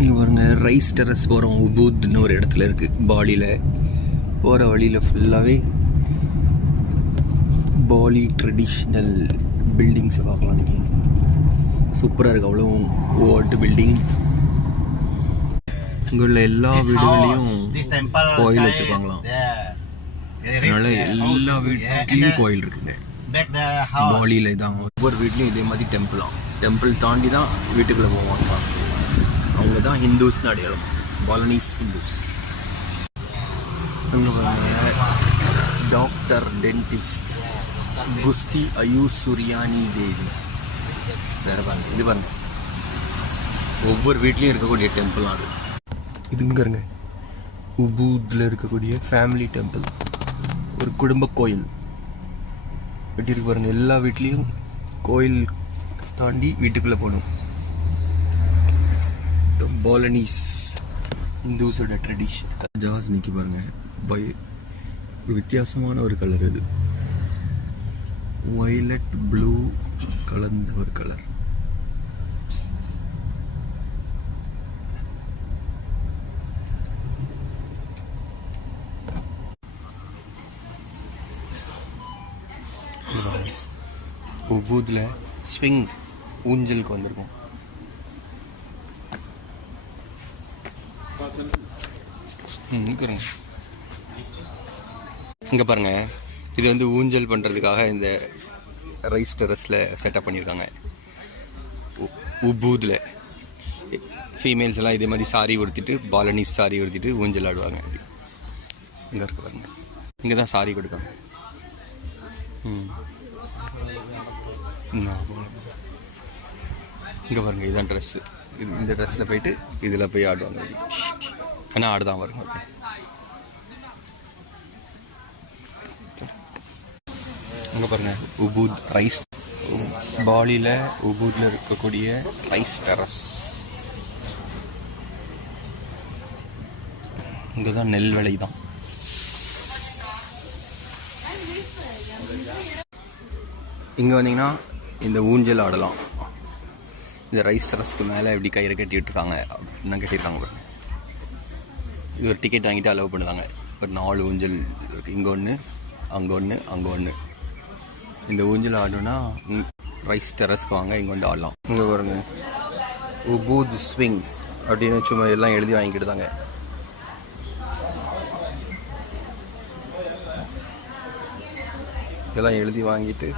இங்கே பாருங்கள், rice terrace போகிறோம். உபூத்னு ஒரு இடத்துல இருக்குது பாலியில். போகிற வழியில் ஃபுல்லாகவே பாலி ட்ரெடிஷ்னல் பில்டிங்ஸை பார்க்கலாம். நீங்கள் சூப்பராக இருக்குது. அவ்வளோ ஓல்டு பில்டிங். இங்கே உள்ள எல்லா வீடுகளையும் கோயில் வச்சுருப்பாங்களாம். அதனால் எல்லா வீட்லேயும் கோயில் இருக்குங்க. பாலியில் இதாங்க. ஒவ்வொரு வீட்லேயும் இதே மாதிரி டெம்பிள் தாண்டி தான் வீட்டுக்குள்ளே போவாங்களாம். அவங்க தான் ஹிந்துஸ்னு அடையாளம், பாலனீஸ் ஹிந்துஸ். அங்கே பாருங்க, டாக்டர் டென்டிஸ்ட் குஸ்தி அயூஸ் சுரியானி தேவி. வேறு பாருங்க, இது பாருங்க, ஒவ்வொரு வீட்லேயும் இருக்கக்கூடிய டெம்பிள் அது. இதுங்க இருங்க, உபூத்தில் இருக்கக்கூடிய ஃபேமிலி டெம்பிள், ஒரு குடும்ப கோயில். எப்படி இருக்கு பாருங்க, எல்லா வீட்லேயும் கோயில் தாண்டி வீட்டுக்குள்ளே போகணும். பாலனீஸ் இந்துஸோட ட்ரெடிஷன். ஜாஸ் நிற்கி பாருங்க, ஒரு வித்தியாசமான ஒரு கலர். அது வயலட் ப்ளூ கலந்த ஒரு கலர். உபூத்தில் ஸ்விங் ஊஞ்சலுக்கு வந்திருக்கும். இங்கே பாருங்கள், இது வந்து ஊஞ்சல் பண்ணுறதுக்காக இந்த ரைஸ் டெரஸில் செட்டப் பண்ணியிருக்காங்க. உபூதில் ஃபீமேல்ஸ் எல்லாம் இதே மாதிரி சாரி உடுத்திட்டு, பாலனீஸ் சாரி உடுத்திட்டு ஊஞ்சல் ஆடுவாங்க. இங்கே இருக்கு பாருங்க, இங்கே தான் சாரி கொடுக்காங்க. இங்கே பாருங்க, இதுதான் ட்ரெஸ்ஸு. இந்த ட்ரெஸ்ஸில் போயிட்டு இதில் போய் ஆடுவாங்க. ஆனால் ஆடுதான் பாருங்க. ஓகே, அங்கே பாருங்கள், உபூத் ரைஸ், பாலியில் உபூத்தில் இருக்கக்கூடிய ரைஸ் டெரஸ். இங்கே தான் நெல் விளை தான். இங்கே வந்தீங்கன்னா இந்த ஊஞ்சல் ஆடலாம். இந்த ரைஸ் டெரஸ்க்கு மேலே எப்படி கயிறை கட்டி விட்டுருக்காங்க அப்படின்னா கட்டியிருக்காங்க பாருங்க. இது ஒரு டிக்கெட் வாங்கிட்டு அலோவ் பண்ணுவாங்க. ஒரு 4 ஊஞ்சல் இருக்குது. இங்கே ஒன்று, அங்கே ஒன்று, அங்கே ஒன்று. இந்த ஊஞ்சல் ஆடணுன்னா ரைஸ் டெரஸ்க்கு வாங்க, இங்கே வந்து ஆடலாம். இங்கே பாருங்க, உபூத் ஸ்விங் அப்படின்னு சும்மா எல்லாம் எழுதி வாங்கிக்கிட்டு தாங்க. இதெல்லாம் எழுதி வாங்கிட்டு